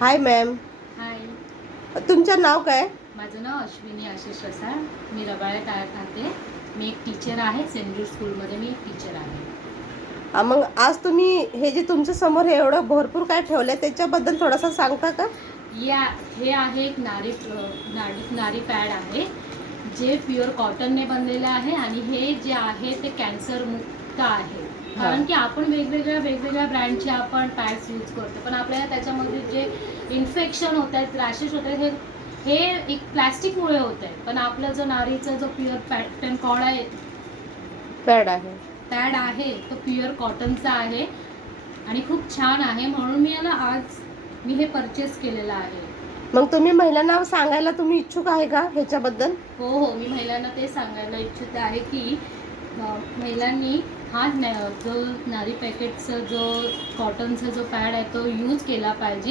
हाय ma'am, हाय, तुमचं नाव काय? माझं नाव अश्विनी आशिष रसाळ. मी रबाळे तळ्यात राहते. मी एक टीचर आहे. सेंट जूड स्कूलमध्ये मी एक टीचर आहे. मग आज तुम्ही हे जे तुमच्या समोर हे एवढं भरपूर काय ठेवलं आहे त्याच्याबद्दल थोडंसं सांगता का? हे आहे एक नारी पॅड आहे, जे प्युअर कॉटनने बनलेलं आहे आणि हे जे आहे ते कॅन्सर मुक्त आहे. कारण की आपण वेगवेगळ्या ब्रँडचे आपण पॅड्स यूज करतो, पण आपल्याला त्याच्यामध्ये जे इन्फेक्शन होत आहेत, रॅशेस होत आहेत, हे एक प्लॅस्टिकमुळे होत आहे. पण आपलं जो नारीचा जो प्युअर पॅटर्न कॉड आहे, पॅड आहे तो प्युअर कॉटनचा आहे आणि खूप छान आहे. म्हणून मी हे परचेस केलेलं आहे. मग तुम्ही महिलांना सांगायला तुम्ही इच्छुक आहे का ह्याच्याबद्दल? हो, मी महिलांना ते सांगायला इच्छित आहे की महिलांनी हा जो नारी पॅकेटचा जो कॉटनचा जो पॅड आहे तो यूज केला पाहिजे.